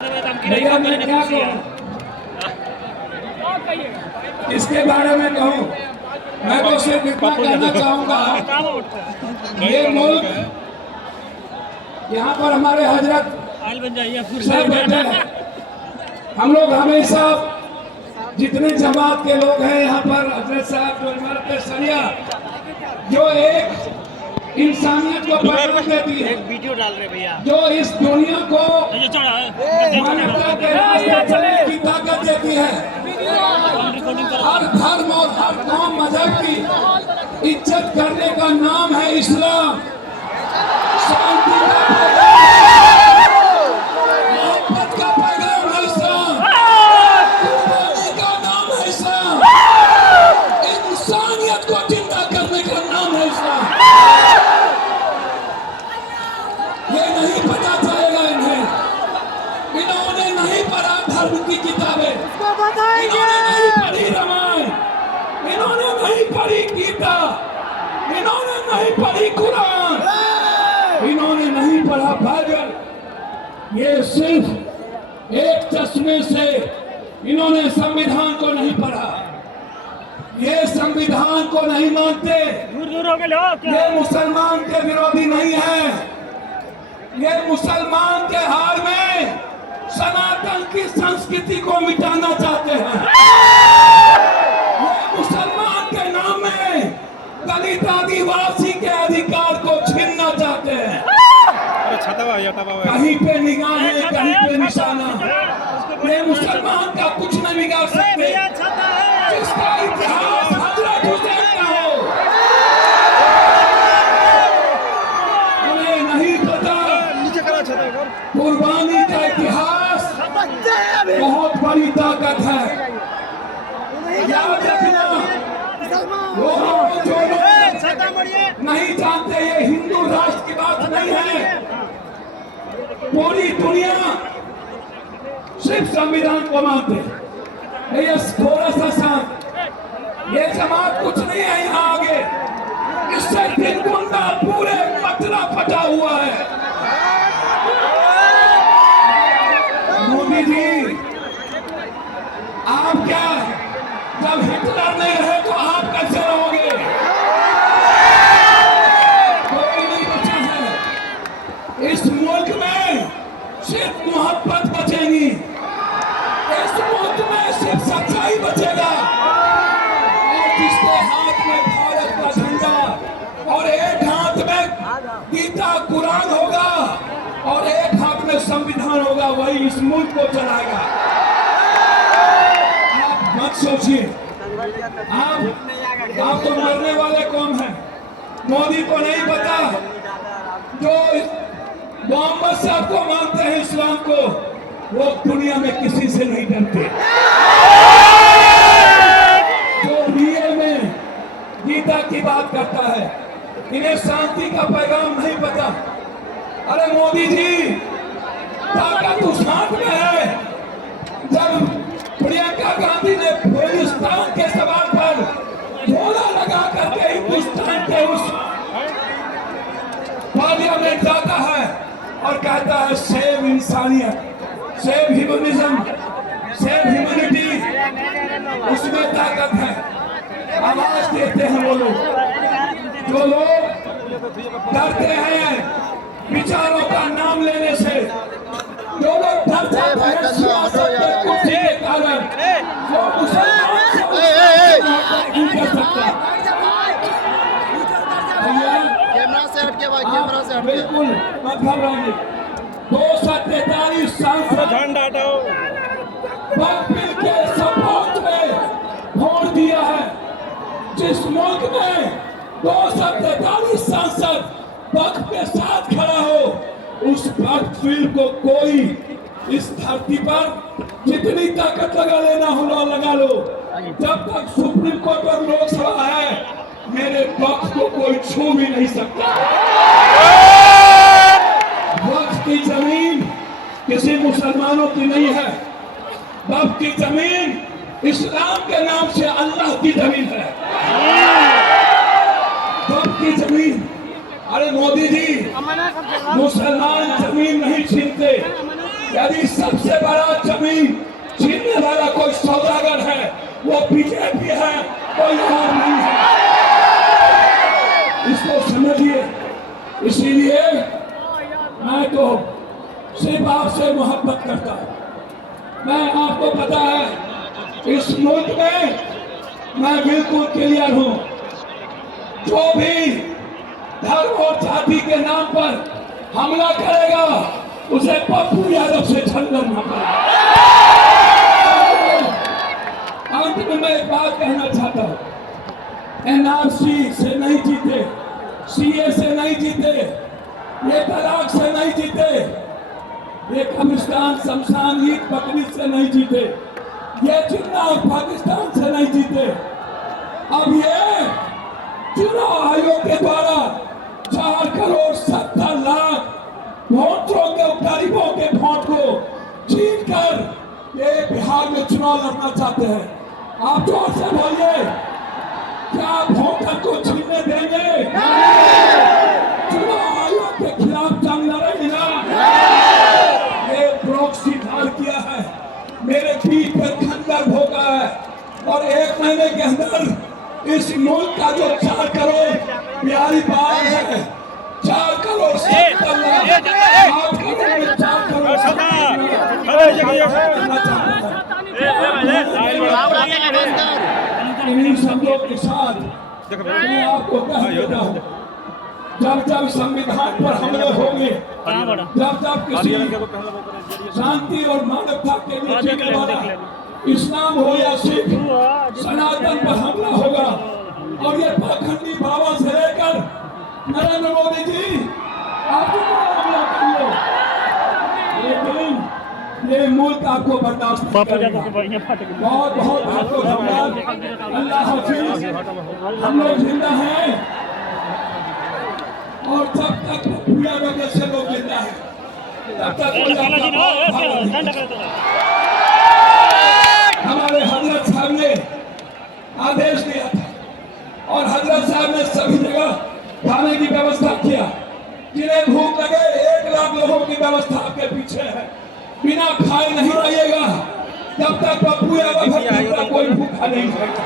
भैया मैं क्या कहूँ, इसके बारे में कहूँ, मैं तो सिर्फ इतना कहना चाहूँगा, ये मुल्क, यहाँ पर हमारे हजरत साहब बैठे हैं। हम लोग हमेशा जितने जमात के लोग हैं यहाँ पर, हजरत साहब जो इमारत सरिया जो एक इंसानियत को पैगाम देती है, वीडियो डाल रहे भैया, जो इस दुनिया को मानवता के रास्ते चलने की ताकत देती है, हर धर्म और हर कौम मजहब की इज्जत करने का नाम है इस्लाम। शांति का मोहब्बत का पैगाम है इस्लाम, कुर्बानी का नाम है इस्लाम, इंसानियत को जिंदा करने का नाम है इस्लाम। ये नहीं पता चलेगा इन्हें, इन्होंने नहीं पढ़ा धर्म की किताबें, इन्होंने नहीं पढ़ी रामायण, इन्होंने नहीं पढ़ी गीता, इन्होंने नहीं पढ़ी कुरान, इन्होंने नहीं पढ़ा बाइबल। ये सिर्फ एक चश्मे से इन्होंने संविधान को नहीं पढ़ा, ये संविधान को नहीं मानते, दूर हो गए लोग, ये मुसलमान के विरोधी नहीं है, ये मुसलमान के हार में सनातन की संस्कृति को मिटाना चाहते हैं। ये मुसलमान के नाम में दलित आदिवासी के अधिकार को छीनना चाहते हैं। कहीं पे निगाह है, कहीं पे निशाना, ये मुसलमान का कुछ नहीं बिगाड़ सकते। जिसका इतिहास हजरत हुसैन का हो, उन्हें नहीं पता कुर्बानी का इतिहास बहुत बड़ी ताकत है। याद रखना, वो जो लोग नहीं जानते, ये हिंदू राष्ट्र की बात नहीं है। पूरी दुनिया सिर्फ संविधान को मानते हैं। ये थोड़ा सा शांत, ये जमात कुछ नहीं है यहाँ आगे, इससे दिन गुंडा पूरे पतला फटा हुआ है। मोदी जी, आप क्या, जब हिटलर नहीं रहे तो आप कैसे रहोगे? कोई नहीं बचा है इस मुल्क में, सिर्फ मोहब्बत बचेगी, इस मुल्क में सिर्फ सच्चाई बचेगा। और जिसके हाथ में भारत का झंडा और एक हाथ में गीता कुरान होगा और एक हाथ में संविधान होगा, वही इस मुल्क को चलाएगा। आप मत सोचिए, आप तो मरने वाले कौन हैं? मोदी को नहीं पता, जो मोहम्मद साहब को मानते हैं, इस्लाम को, वो दुनिया में किसी से नहीं डरते। जो रियल में गीता की बात करता है, इन्हें शांति का पैगाम नहीं पता। अरे मोदी जी, ताकत उस हाथ में है। जब प्रियंका गांधी ने हिंदुस्तान के सवाल पर झोला लगा करके हिंदुस्तान के उस पार्लियामेंट जाता है और कहता है सेव इंसानियत, सेव ह्यूमनिज्म, सेव ह्यूमैनिटी, उसमें ताकत है। आवाज देते हैं वो लोग, जो लोग डरते हैं विचारों का नाम लेने से, जो लोग डर जाते हैं सियासत के कुर्सी के कारण, वो मुसलमान नहीं कर सकता। कैमरा से हट के भाई, कैमरा से हट के। बिल्कुल मत घबराइए। 243 सांसद वक्त मिलके सपोर्ट में वोट दिया है। जिस मुल्क में 243 सांसद वक्त के साथ खड़ा हो, उस वक्त फिर को कोई इस धरती पर जितनी ताकत लगा लेना हो लगा लो। जब तक सुप्रीम कोर्ट और लोकसभा है, मेरे वक्त को कोई छू भी नहीं सकता। वक्त की जमीन किसी मुसलमानों की नहीं है, वक्त की जमीन इस्लाम के नाम से अल्लाह की जमीन है। वक्त की जमीन, अरे मोदी जी, मुसलमान जमीन नहीं छीनते, यदि सबसे बड़ा जमीन छीनने वाला कोई सौदागर है वो बीजेपी है, कोई और नहीं है। इसको समझिए। इसीलिए मैं तो सिर्फ आपसे मोहब्बत करता हूं। मैं आपको पता है इस मुल्क में मैं बिल्कुल क्लियर हूं। जो भी धर्म और जाति के नाम पर हमला करेगा उसे पप्पू यादव से जंग लड़ना पड़ेगा। अंत में मैं एक बात कहना चाहता हूं, एनआरसी से नहीं जीते, सीए से नहीं जीते, ये तलाक से नहीं जीते, ये कब्रिस्तान शमशान ईद बकरी से नहीं जीते, ये चुनाव पाकिस्तान से नहीं जीते। अब ये चुनाव आयोग के द्वारा 4 करोड़ 70 लाख वोटों के गरीबों के वोट को छीन कर ये बिहार में चुनाव लड़ना चाहते हैं। आप जोर से बोलिए, क्या आप वोटर को छीनने देंगे? चुनाव आयोग के खिलाफ जंग लड़ेंगे ना? ये प्रॉक्सी धार किया है, मेरे पीठ पर खंजर भोगा है और 1 महीने के अंदर इस मुल्क का जो 4 करोड़ प्यारी बात है, 4 करोड़ 70 लाख 8 करोड़ में 4 करोड़ इन्हीं शब्दों के साथ मैं आपको कह देता हूँ, जब जब संविधान पर हमले होंगे, जब जब किसी शांति और मानवता के लिए जीने वाला इस्लाम हो या सिख सनातन पर हमला होगा और ये पाखंडी बाबा से लेकर नरेंद्र मोदी जी आपको हमला करिए, लेकिन ये मुल्क आपको बर्दाश्त नहीं करेगा। बहुत बहुत आपको धन्यवाद। अल्लाह हाफिज। हम लोग जिंदा हैं और जब तक पूरा लोग से लोग जिंदा है तब तक हमारे हजरत साहब ने आदेश दिया था और हजरत साहब ने सभी जगह खाने की व्यवस्था किया। जिन्हें भूख लगे 1 लाख लोगों की व्यवस्था आपके पीछे है। बिना खाए नहीं रहिएगा जब तक पप्पू यादव कोई भूखा नहीं रहेगा।